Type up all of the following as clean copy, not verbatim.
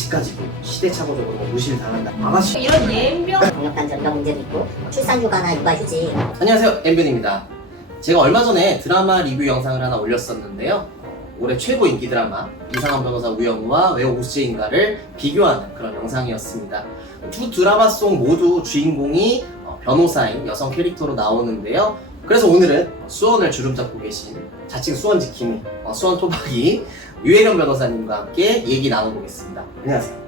아직까지도 시대착오적으로 무시를 당한다. 아가씨. 이런 예병 경력단절 이런 문제도 있고 출산휴가나 육아휴직 안녕하세요, 엠변입니다. 제가 얼마 전에 드라마 리뷰 영상을 하나 올렸었는데요. 올해 최고 인기 드라마 이상한 변호사 우영우와 왜 오스제인가를 비교하는 그런 영상이었습니다. 두 드라마 속 모두 주인공이 변호사인 여성 캐릭터로 나오는데요. 그래서 오늘은 수원을 주름 잡고 계신 자칭 수원 지킴이 수원 토박이 유혜련 변호사님과 함께 얘기 나눠보겠습니다. 안녕하세요.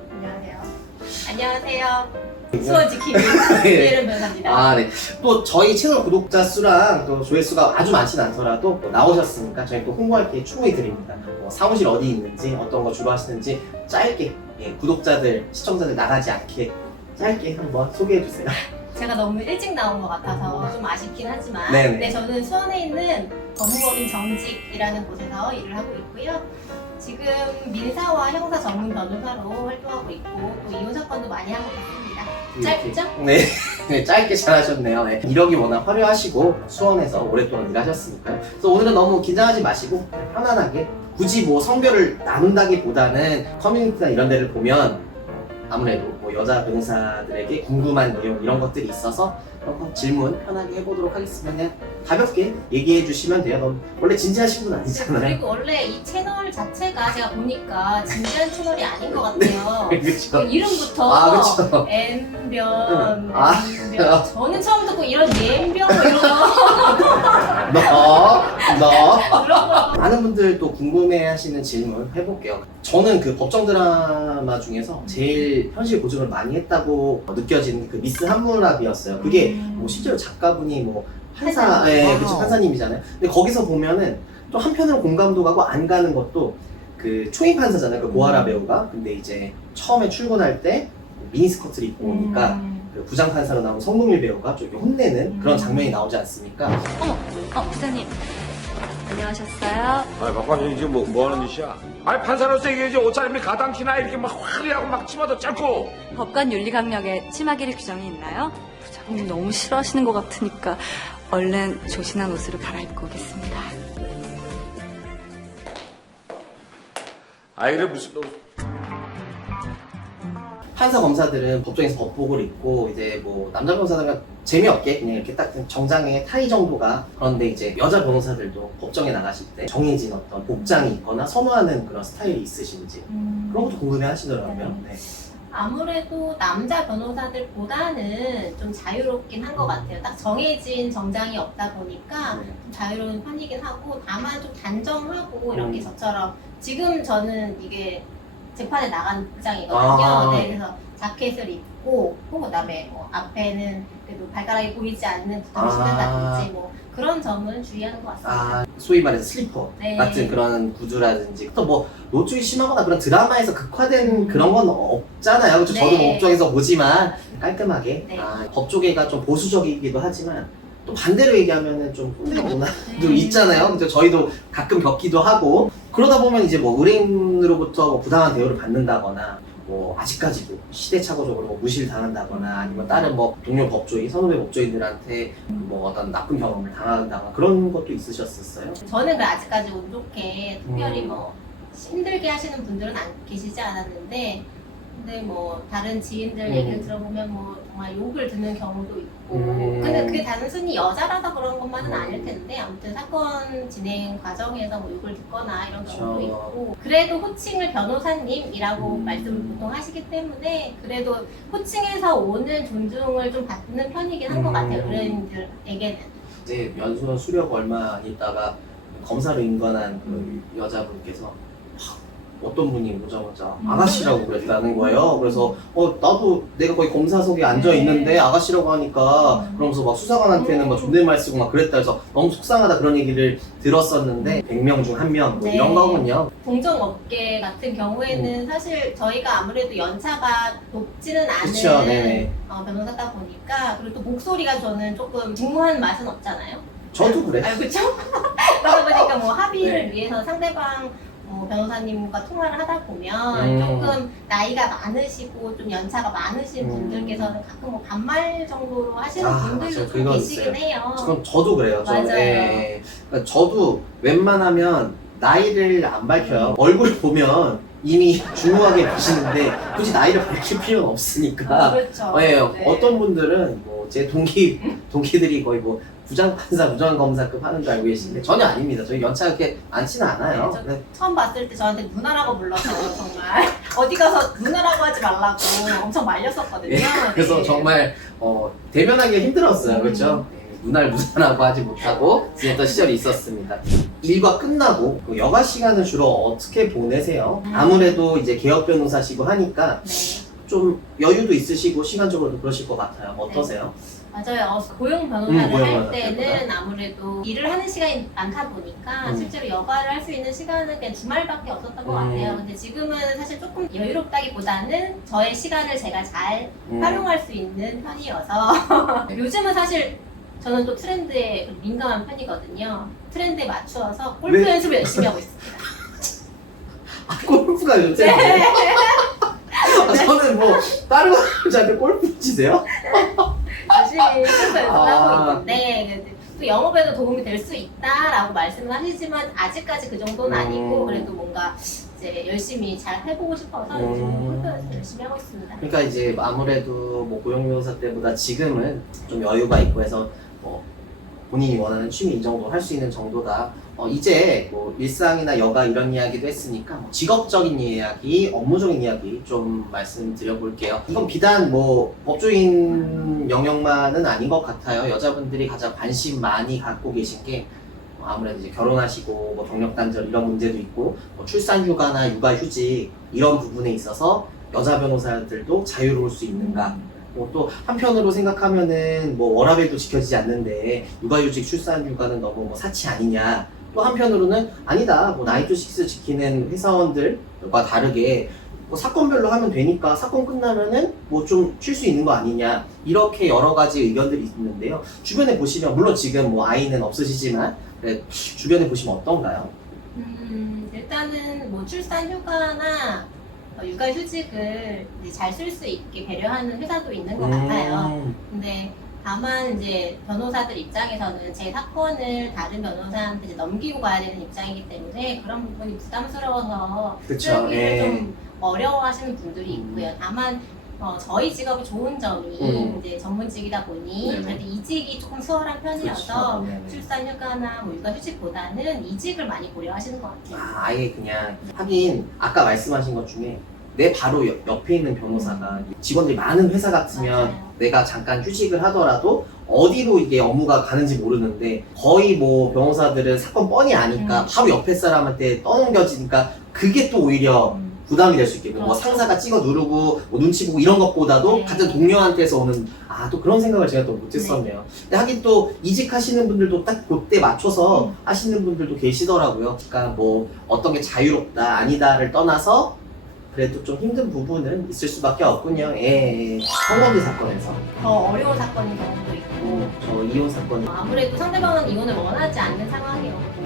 안녕하세요. 수원 지킴이 네. 유혜련 변호사입니다. 네. 또 저희 채널 구독자 수랑 또 조회수가 아주 많진 않더라도 나오셨으니까 저희 또 홍보할 게 충분히 드립니다. 사무실 어디 있는지, 어떤 거 주로 하시는지 짧게 구독자들, 시청자들 나가지 않게 짧게 한번 소개해 주세요. 제가 너무 일찍 나온 것 같아서 좀 아쉽긴 하지만 네네. 네, 저는 수원에 있는 법무법인 정직이라는 곳에서 일을 하고 있고요. 지금 민사와 형사 전문 변호사로 활동하고 있고 또 이혼 사건도 많이 하고 있습니다. 짧죠? 네. 네, 짧게 잘하셨네요. 네. 이력이 워낙 화려하시고 수원에서 오랫동안 일하셨으니까요. 그래서 오늘은 너무 긴장하지 마시고 편안하게 굳이 뭐 성별을 나눈다기보다는 커뮤니티나 이런 데를 보면 아무래도 뭐 여자 변호사들에게 궁금한 내용 이런 것들이 있어서 그런 거 질문 편하게 해보도록 하겠습니다. 그냥 가볍게 얘기해 주시면 돼요. 너무 원래 진지하신 분 아니잖아요. 그리고 원래 이 채널 자체가 제가 보니까 진지한 채널이 아닌 것 같아요. 그렇죠. 그 이름부터 그렇죠. N변, 아. N변. 저는 처음 듣고 이런 예병 이런 거 그런 거 많은 분들 또 궁금해하시는 질문 해볼게요. 저는 그 법정 드라마 중에서 제일 현실 고증을 많이 했다고 느껴지는 그 미스 한무랍이었어요. 그게 뭐 실제로 작가분이 뭐 판사, 그쵸, 판사님이잖아요. 근데 거기서 보면은 또 한편으로 공감도 가고 안 가는 것도 그 초임 판사잖아요. 그 고아라 배우가. 근데 이제 처음에 출근할 때 미니스커트를 입고 오니까 그 부장 판사로 나온 성동일 배우가 좀 이렇게 혼내는 그런 장면이 나오지 않습니까? 부장님 안녕하셨어요? 아, 박관님 지금 뭐 하는 짓이야? 아니 판사로서 이게 이제 옷차림이 가당키나 이렇게 막 화려하고 막 치마도 짧고. 법관 윤리강령에 치마기를 규정이 있나요? 부장님 너무 싫어하시는 것 같으니까 얼른 조신한 옷으로 갈아입고 오겠습니다. 아이 그래 무슨 판사 검사들은 법정에서 법복을 입고 이제 뭐 남자 변호사들은 재미없게 그냥 이렇게 딱 정장에 타이 정도가, 그런데 이제 여자 변호사들도 법정에 나가실 때 정해진 어떤 복장이 있거나 선호하는 그런 스타일이 있으신지 그런 것도 궁금해 하시더라고요. 네. 아무래도 남자 변호사들보다는 좀 자유롭긴 한 것 같아요. 딱 정해진 정장이 없다 보니까 네. 좀 자유로운 편이긴 하고, 다만 좀 단정하고 이렇게 저처럼 지금 저는 이게 재판에 나간 복장이거든요. 아. 네, 그래서 자켓을 입고 그다음에 뭐 앞에는 그래도 발가락이 보이지 않는 부탁을 신는다든지 뭐 그런 점은 주의하는 것 같습니다. 소위 말해서 슬리퍼 네. 같은 그런 구두라든지 또 뭐 노출이 심하거나 그런 드라마에서 극화된 그런 건 없잖아요. 그렇죠? 네. 저도 뭐 법정에서 보지만 깔끔하게 네. 법조계가 좀 보수적이기도 하지만 또 반대로 얘기하면은 좀 꼰대 문화도 네. 있잖아요. 그죠? 저희도 가끔 겪기도 하고 그러다 보면 이제 뭐 의뢰인으로부터 뭐 부당한 대우를 받는다거나 뭐 아직까지도 시대착오적으로 뭐 무시를 당한다거나 아니면 다른 뭐 동료 법조인, 선후배 법조인들한테 뭐 어떤 나쁜 경험을 당한다거나 그런 것도 있으셨었어요? 저는 그 아직까지 운 좋게 특별히 뭐 힘들게 하시는 분들은 안 계시지 않았는데, 근데 뭐 다른 지인들 얘기를 들어보면 뭐 정말 욕을 듣는 경우도 있고, 근데 그게 단순히 여자라서 그런 것만은 아닐 텐데 아무튼 사건 진행 과정에서 뭐 욕을 듣거나 이런 경우도 그렇죠. 있고, 그래도 호칭을 변호사님이라고 말씀을 보통 하시기 때문에 그래도 호칭에서 오는 존중을 좀 받는 편이긴 한 것 같아요. 의뢰인들에게는. 이제 연수원 수료가 얼마 안 있다가 검사로 임관한 그 여자분께서 어떤 분이 오자마자 아가씨라고 그랬다는 거예요. 그래서 나도 내가 거의 검사석에 앉아 있는데 아가씨라고 하니까 그러면서 막 수사관한테는 막 존댓말 쓰고 막 그랬다 해서 너무 속상하다 그런 얘기를 들었었는데 100명 중 1명 뭐 네. 이런 거군요. 공정업계 같은 경우에는 사실 저희가 아무래도 연차가 높지는 않은 그쵸, 네네. 변호사다 보니까, 그리고 또 목소리가 저는 조금 중후한 맛은 없잖아요. 저도 그래. 그렇죠? 그러다 보니까 뭐 합의를 네. 위해서 상대방 변호사님과 통화를 하다 보면 조금 나이가 많으시고 좀 연차가 많으신 분들께서는 가끔 뭐 반말 정도로 하시는 분들도 맞아요. 좀 그건 계시긴 있어요. 해요. 그럼 저도 그래요. 맞아요. 그러니까 저도 웬만하면 나이를 안 밝혀요. 얼굴 보면 이미 중후하게 보시는데 굳이 나이를 밝힐 필요는 없으니까. 그렇죠. 네, 네. 어떤 분들은 뭐 제 동기들이 거의 뭐 부장판사, 부장검사급 하는 줄 알고 계시는데 전혀 아닙니다. 저희 연차가 그렇게 많지는 않아요. 네, 저 네. 처음 봤을 때 저한테 누나라고 불러서 정말 어디 가서 누나라고 하지 말라고 엄청 말렸었거든요. 예, 그래서 네. 정말 대면하기가 힘들었어요. 그렇죠? 누나를 누나라고 하지 못하고 지냈던 시절이 있었습니다. 일과 끝나고 그 여가 시간을 주로 어떻게 보내세요? 아무래도 이제 개업 변호사시고 하니까 네. 좀 여유도 있으시고 시간적으로도 그러실 것 같아요. 어떠세요? 맞아요. 고용 변호사를 고용 할 변호사 때는 때보다. 아무래도 일을 하는 시간이 많다 보니까 실제로 여가를 할 수 있는 시간은 그냥 주말밖에 없었던 것 같아요. 근데 지금은 사실 조금 여유롭다기보다는 저의 시간을 제가 잘 활용할 수 있는 편이어서 요즘은 사실 저는 또 트렌드에 민감한 편이거든요. 트렌드에 맞추어서 골프 네. 연습을 열심히 하고 있습니다. 골프가 요새 네. 저는 뭐 다른 남자한테 골프 치세요? 열심히 골프 연습을 아. 하고 있는데 또 영업에도 도움이 될 수 있다라고 말씀을 하시지만 아직까지 그 정도는 아니고 그래도 뭔가 이제 열심히 잘 해보고 싶어서 요즘 골프 연습을 열심히 하고 있습니다. 그러니까 이제 아무래도 뭐 고용 변호사 때보다 지금은 좀 여유가 있고 해서 뭐 본인이 원하는 취미 이 정도 할 수 있는 정도다. 이제 뭐 일상이나 여가 이런 이야기도 했으니까 뭐 직업적인 이야기, 업무적인 이야기 좀 말씀드려볼게요. 이건 비단 뭐 법조인 영역만은 아닌 것 같아요. 여자분들이 가장 관심 많이 갖고 계신 게 아무래도 이제 결혼하시고 뭐 경력 단절 이런 문제도 있고 뭐 출산 휴가나 육아 휴직 이런 부분에 있어서 여자 변호사들도 자유로울 수 있는가? 뭐 또 한편으로 생각하면은 뭐 워라밸도 지켜지지 않는데 육아휴직 출산휴가는 너무 뭐 사치 아니냐. 또 한편으로는 아니다. 뭐 나이투식스 지키는 회사원들과 다르게 뭐 사건별로 하면 되니까 사건 끝나면은 뭐 좀 쉴 수 있는 거 아니냐. 이렇게 여러 가지 의견들이 있는데요. 주변에 보시면 물론 지금 뭐 아이는 없으시지만 주변에 보시면 어떤가요? 일단은 뭐 출산 휴가나 육아휴직을 잘 쓸 수 있게 배려하는 회사도 있는 것 같아요. 근데 다만 이제 변호사들 입장에서는 제 사건을 다른 변호사한테 이제 넘기고 가야 되는 입장이기 때문에 그런 부분이 부담스러워서 그쵸, 쓰기를 예. 좀 어려워하시는 분들이 있고요. 다만 저희 직업이 좋은 점이 이제 전문직이다 보니 네네. 그래도 이직이 조금 수월한 편이어서 그렇죠. 네네. 출산 휴가나 뭐 육아휴직보다는 이직을 많이 고려하시는 것 같아요. 아예 그냥 하긴 아까 말씀하신 것 중에 내 바로 옆에 있는 변호사가 직원들이 많은 회사 같으면 맞아요. 내가 잠깐 휴직을 하더라도 어디로 이게 업무가 가는지 모르는데 거의 뭐 변호사들은 사건 뻔히 아니까 바로 옆에 사람한테 떠넘겨지니까 그게 또 오히려 부담이 될 수 있겠고 뭐 그렇죠. 상사가 찍어 누르고 뭐 눈치 보고 이런 것보다도 네. 같은 동료한테서 오는 또 그런 생각을 제가 또 못했었네요. 근데 하긴 또 이직하시는 분들도 딱 그때 맞춰서 하시는 분들도 계시더라고요. 그러니까 뭐 어떤 게 자유롭다 아니다를 떠나서 그래도 좀 힘든 부분은 있을 수밖에 없군요. 예. 성범죄 사건에서 더 어려운 사건인 경우도 있고 저 이혼 사건 아무래도 상대방은 이혼을 원하지 않는 상황이었고